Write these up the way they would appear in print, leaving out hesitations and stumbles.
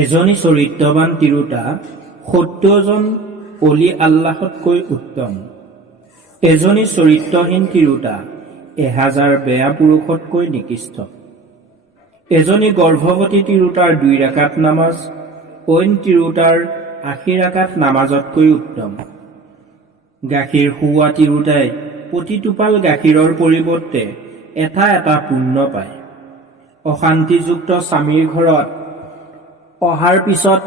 এজনী চৰিত্ৰবান তিৰোতা ৭০জন অলি আল্লাহতকৈ উত্তম। এজনী চৰিত্ৰহীন তিৰোতা ১০০০ বেয়া পুৰুষতকৈ নিকৃষ্ট। এজনী গৰ্ভৱতী তিৰোতাৰ ২ ৰাকাত নামাজ অইন তিৰোতাৰ ৮০ ৰাকাত নামাজতকৈ উত্তম। গাখীৰ খুওৱা তিৰোতাই প্ৰতি টোপাল গাখীৰৰ পৰিৱৰ্তে এটা এটা পুণ্য পায়। অশান্তিযুক্ত স্বামীৰ ঘৰত অহাৰ পিছত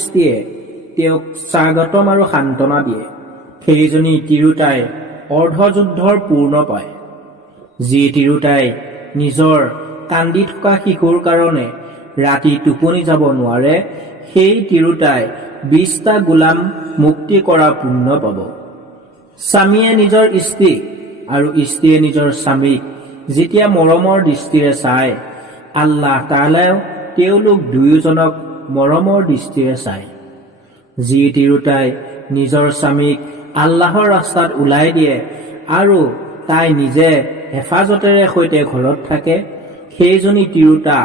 স্ত্ৰীয়ে তেওঁক স্বাগতম আৰু সান্তনা দিয়ে। সেইজনী তিৰোতাই অৰ্ধযুদ্ধৰ পূৰ্ণ পায়। যি তিৰোতাই নিজৰ কান্দি থকা শিশুৰ কাৰণে ৰাতি টোপনি যাব নোৱাৰে, সেই তিৰোতাই ২০টা গোলাম মুক্তি কৰা পুণ্য পাব। স্বামীয়ে নিজৰ স্ত্ৰীক আৰু স্ত্ৰীয়ে নিজৰ স্বামীক যেতিয়া মৰমৰ দৃষ্টিৰে চায়, আল্লাহ তাআলাও তেওঁলোক দুয়োজনক মৰমৰ দৃষ্টিৰে চায়। যি তিৰোতাই নিজৰ স্বামীক আল্লাহৰ ৰাস্তাত ওলাই দিয়ে আৰু তাই নিজে হেফাজতেৰে সৈতে ঘৰত থাকে, সেইজনী তিৰোতা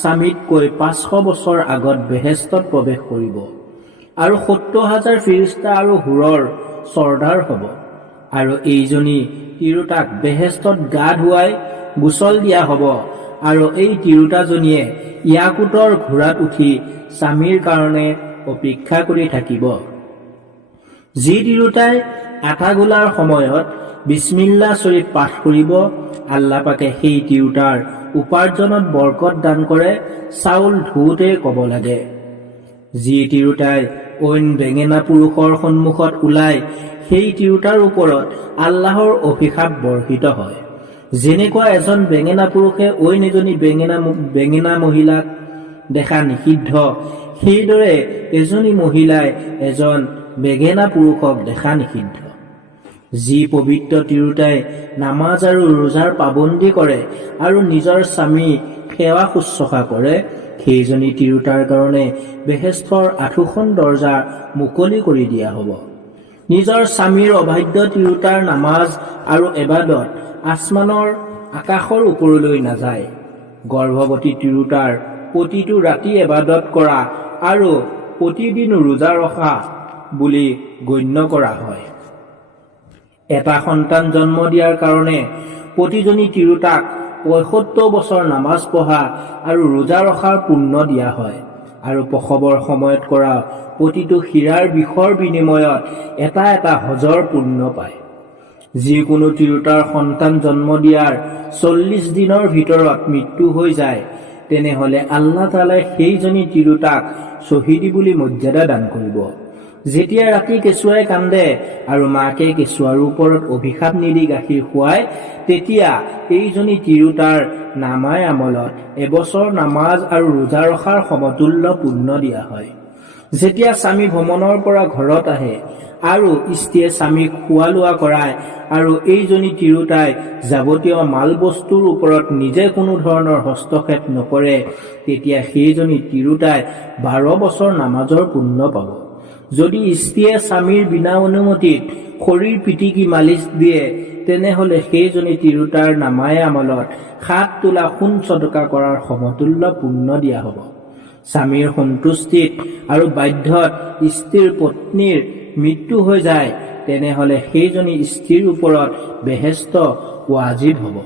স্বামীতকৈ ৫০০ বছৰ আগত বেহেষ্টত প্ৰৱেশ কৰিব আৰু ৭০,০০০ ফিৰিষ্টা আৰু হুৰৰ চৰ্দাৰ হ'ব। আৰু এইজনী তিৰোতাক বেহেষ্টত গা ধুৱাই গোচল দিয়া হ'ব আৰু এই তিৰোতাজনীয়ে ইয়াকুতৰ ঘোঁৰাত উঠি স্বামীৰ কাৰণে অপেক্ষা কৰি থাকিব। যি তিৰোতাই আটা গোলাৰ সময়ত বিছমিল্লাহ শ্বৰীফ পাঠ কৰিব, আল্লাহ পাকে সেই তিৰোতাৰ উপাৰ্জনত বৰকত দান কৰে। চাউল ধুওঁতে ক'ব লাগে। যি তিৰোতাই অইন বেঙেনা পুৰুষৰ সন্মুখত ওলাই, সেই তিৰোতাৰ ওপৰত আল্লাহৰ অভিশাপ বৰ্ষিত হয়। যেনেকুৱা এজন বেঙেনা পুৰুষে অইন এজনী বেঙেনা মহিলাক দেখা নিষিদ্ধ, সেইদৰে এজনী মহিলাই এজন বেঙেনা পুৰুষক দেখা নিষিদ্ধ। যি পবিত্ৰ তিৰোতাই নামাজ আৰু ৰোজাৰ পাবন্দী কৰে আৰু নিজৰ স্বামী সেৱা শুশ্ৰূষা কৰে, সেইজনী তিৰোতাৰ কাৰণে বেহেষ্টৰ ৮খন দৰ্জা মুকলি কৰি দিয়া হ'ব। নিজৰ স্বামীৰ অবাধ্য তিৰোতাৰ নামাজ আৰু ইবাদত আসমানৰ আকাশৰ ওপৰলৈ নাযায়। গৰ্ভৱতী তিৰোতাৰ প্ৰতিটো ৰাতি ইবাদত কৰা আৰু প্ৰতিদিন ৰোজা ৰখা বুলি গণ্য কৰা হয়। এটা সন্তান জন্ম দিয়াৰ কাৰণে প্ৰতিজনী তিৰোতাক ৭৫ বছৰ নামাজ পঢ়া আৰু ৰোজা ৰখাৰ পুণ্য দিয়া হয় আৰু প্ৰসৱৰ সময়ত কৰা প্ৰতিটো হীৰাৰ বিষৰ বিনিময়ত এটা এটা হজৰ পুণ্য পায়। যিকোনো তিৰোতাৰ সন্তান জন্ম দিয়াৰ ৪০ দিনৰ ভিতৰত মৃত্যু হৈ যায়, তেনেহলে আল্লাহ তাআলাই সেইজনী তিৰোতাক শ্বহীদী বুলি মৰ্যাদা দান কৰিব। যেতিয়া ৰাতি কেঁচুৱাই কান্দে আৰু মাকে কেঁচুৱাৰ ওপৰত অভিশাপ নিদি গাখীৰ খুৱায়, তেতিয়া এইজনী তিৰোতাৰ নামাই আমলত এবছৰ নামাজ আৰু ৰোজা ৰখাৰ সমতুল্য পুণ্য দিয়া হয়। যেতিয়া স্বামী ভ্ৰমণৰ পৰা ঘৰত আহে আৰু স্ত্ৰীয়ে স্বামীক খোৱা লোৱা কৰায় আৰু এইজনী তিৰোতাই যাৱতীয় মাল বস্তুৰ ওপৰত নিজে কোনো ধৰণৰ হস্তক্ষেপ নকৰে, তেতিয়া সেইজনী তিৰোতাই ১২ বছৰ নামাজৰ পুণ্য পাব। যদি স্ত্ৰীয়ে স্বামীৰ বিনা অনুমতিত শৰীৰ পিটিকি মালিচ দিয়ে, তেনেহলে সেইজনী তিৰোতাৰ নামাই আমলত ৭ তোলা সোণ সদকা কৰাৰ সমতুল্য পুণ্য দিয়া হ'ব। স্বামীৰ সন্তুষ্টিত আৰু বাধ্যত স্ত্ৰীৰ পত্নীৰ মৃত্যু হৈ যায়, তেনেহলে সেইজনী স্ত্ৰীৰ ওপৰত বেহেষ্ট ৱাজিব হ'ব।